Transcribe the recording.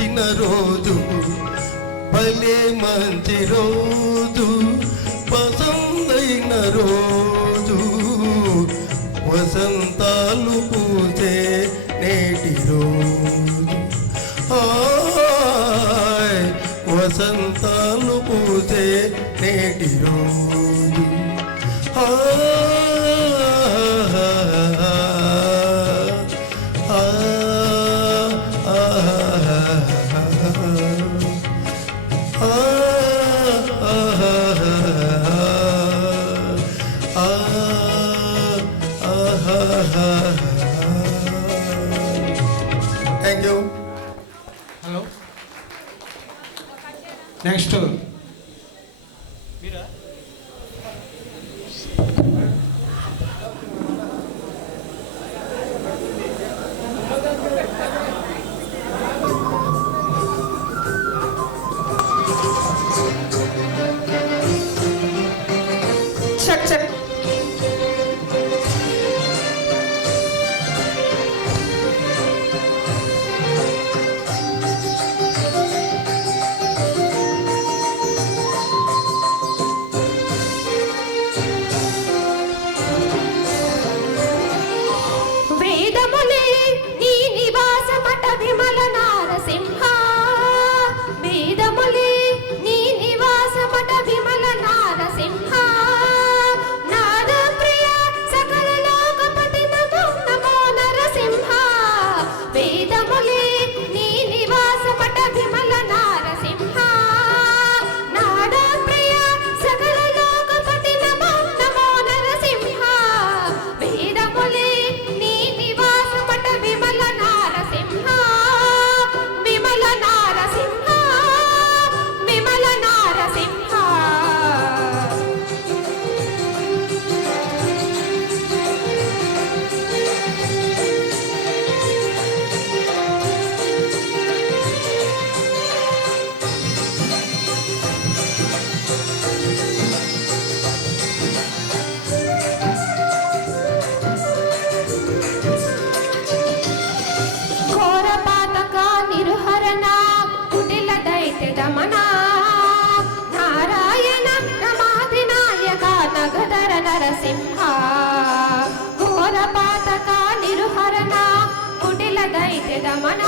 వచ్చిన రోజు భలే మంచి రోజు పసందైన రోజు వసంతాలు పూసే నేటి రోజు వసంతాలు పూసే నేటి రోజు thank you. Hello next check check వేదములే నీ నివాసమట విమల నారసింహ వేదములే నీ నివాసమట విమల నారసింహ నాద ప్రియ సకల లోకపతి నమో నమో నరసింహ వేదములే నీ నివాసమట విమల నారసింహ నాద ప్రియ సకల లోకపతి నమో నమో నరసింహ వేదములే నీ నివాసమట విమల నారసింహ విమల నారసింహ విమల నారసింహ ఘోర పాతక నిర్హరణ కుటిల దైత్య దమన నారాయణ రమాధినాయక నగధర నరసింహ ఘోర పాతక నిర్హరణ కుటిల దైత్య దమన